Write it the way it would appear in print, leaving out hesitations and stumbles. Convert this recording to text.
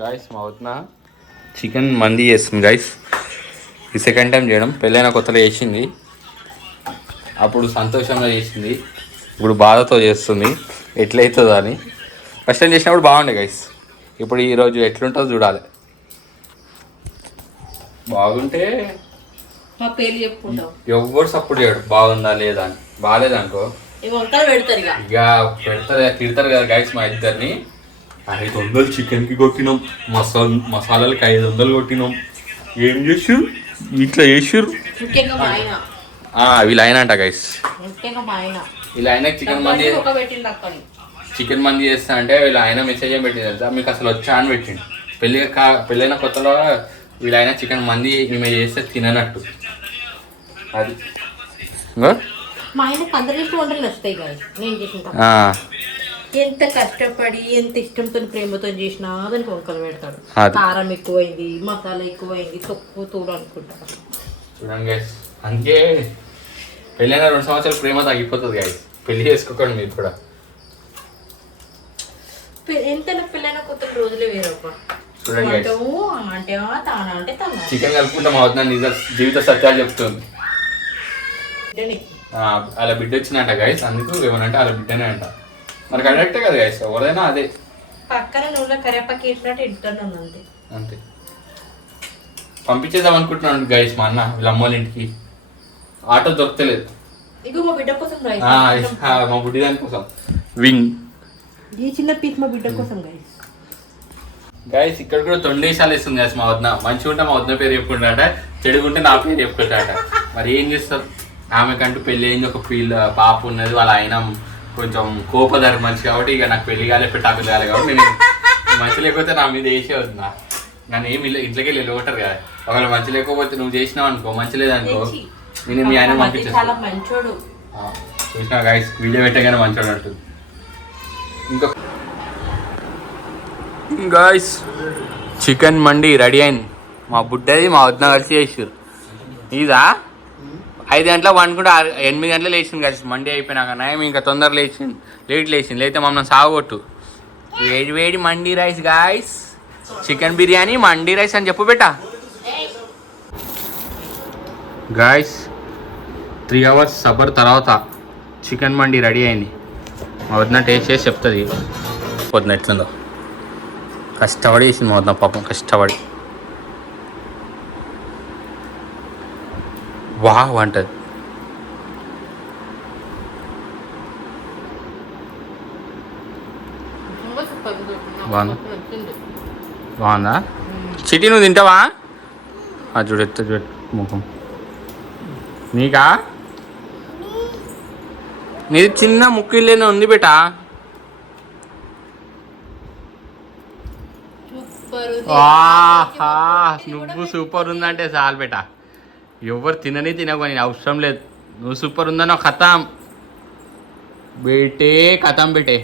Guys మా వదిన chicken మంది చేస్తుంది గాయస్. ఈ సెకండ్ టైం చేయడం. పెళ్ళైన కొత్తలో చేసింది, అప్పుడు సంతోషంగా చేసింది, ఇప్పుడు బాధతో చేస్తుంది. ఎట్లయితుందో అని. ఫస్ట్ టైం చేసినప్పుడు బాగుండే గైస్. ఇప్పుడు ఈరోజు ఎట్లుంటుందో చూడాలి. బాగుంటే మా పేరు చెప్పుకుంటాం. ఎవరు సపోర్ట్ చేయడు బాగుందా లేదా అని. బాగాలేదనుకో ఇక పెడతారు, తిడతారు కదా గైస్. మా ఇద్దరిని 500 చికెన్కి కొట్టినాం, మసాలాలకి 500 కొట్టినాం. ఏం చేసారు ఇట్లా చేసారు వీళ్ళు అయినా అంట గైస్. వీళ్ళు అయినా చికెన్ మంది చేస్తా అంటే వీళ్ళు ఆయన మెసేజ్ ఏం పెట్టింది తెలుసా, మీకు అసలు వచ్చా అని పెట్టిండు. పెళ్ళైన కొత్తలో వీళ్ళైనా చికెన్ మంది మేము చేస్తే తిననట్టు. అది మా ఆయనకు అందరి వంటలు నచ్చుతాయి కదా నేను చేసిన. ఎంత కష్టపడి ఎంత ఇష్టంతో ప్రేమతో చేసినా దానికి వంకలు పెడతాడు. కారం ఎక్కువైంది, మసాలా ఎక్కువైంది, తక్కువ తోడు అనుకుంటారు. చూడండి గైస్, అందుకే పెళ్ళైన 2 సంవత్సరాలు ప్రేమ తగ్గిపోతుంది గైస్. పెళ్లి చేసుకోకండి మీరు కూడా. ఎంత పెళ్ళైన కొత్త రోజులే వేరొక. చూడండి చికెన్ కలుపుకుంటాం అవుతున్నా. నిజ జీవిత సత్యాలు చెప్తుంది. అలా బిడ్డ వచ్చినట్ట గైస్, అందుకు ఏమనంటే అలా బిడ్డనే అంట. మనకు కరెక్టే కదా గైస్, ఎవరైనా అదే. పక్కన నువ్వులో కరేపాకి వేసినట్టు ఇంటర్లో ఉంది అంతే. పంపించేద్దాం అనుకుంటున్నాను గైస్ మా అన్న వీళ్ళ అమ్మోళ్ళ ఇంటికి. ఆటో దొరకలేదు. మా బిడ్డ కోసం మా బుడ్డి దాని కోసం వింగ్. ఈ చిన్న పీస్ మా బిడ్డ కోసం గైస్ ఇక్కడ కూడా తొండేసాలు వేస్తుంది గైస్ మా వద్ద. మంచిగా ఉంటే మా వద్ద పేరు చెప్పుకుంటాట, చెడుగుంటే నా పేరు చెప్పుకుంటాట. మరి ఏం చేస్తారు, ఆమెకంటూ పెళ్ళి అయింది, ఒక పాప ఉన్నది, వాళ్ళ ఆయన కొంచెం కోపదారి మనిషి కాబట్టి ఇక నాకు పెళ్లి కాలే పెట్టాకు కాలే కాబట్టి నేను మంచి లేకపోతే నా మీద వేసే వద్దా. నన్ను ఏమి ఇంట్లోకి వెళ్ళి వెళ్ళగొట్టారు కదా. ఒకవేళ మంచి లేకపోతే నువ్వు చేసినావు అనుకో, మంచి లేదనుకో, నేను మీ ఆయన పంపించేస్తాను. చూసినా గైస్ వీడియో పెట్టగానే మంచోడు అంటుంది. ఇంకా గాయస్ చికెన్ మండి రెడీ అయింది. మా బుడ్డది మా వదిన కలిసి చేసారు. ఇదా 5 గంటలకు వండుకుంటే 8 గంటలు లేచింది కలిసి మండి అయిపోయినాక. నయం ఇంకా తొందరగా లేట్ లేచింది, లేకపోతే మమ్మల్ని సాగొట్టు. వేడి వేడి మండి రైస్ గాయస్. చికెన్ బిర్యానీ మండి రైస్ అని చెప్పు బెటా. గాయస్ 3 hours సబర్ తర్వాత చికెన్ మండి రెడీ అయింది. మా వదిన టేస్ట్ చేసి చెప్తుంది పొద్దున ఎట్లుందో. కష్టపడి చేసింది మా వదిన పాపం, కష్టపడి. వావ్ అంటది. బాగుందా చిటి? నువ్వు తింటావా? చూడు ఎత్త చూడు ముఖం. నీకా? నీది చిన్న ముక్కిళ్ళేనే ఉంది బేటా. నువ్వు సూపర్ ఉందంటే చాలు బేటా. ఎవరు తినకొని అవసరం లేదు. నువ్వు సూపర్ ఉందనో ఖతం బేటే, ఖతం బేటే.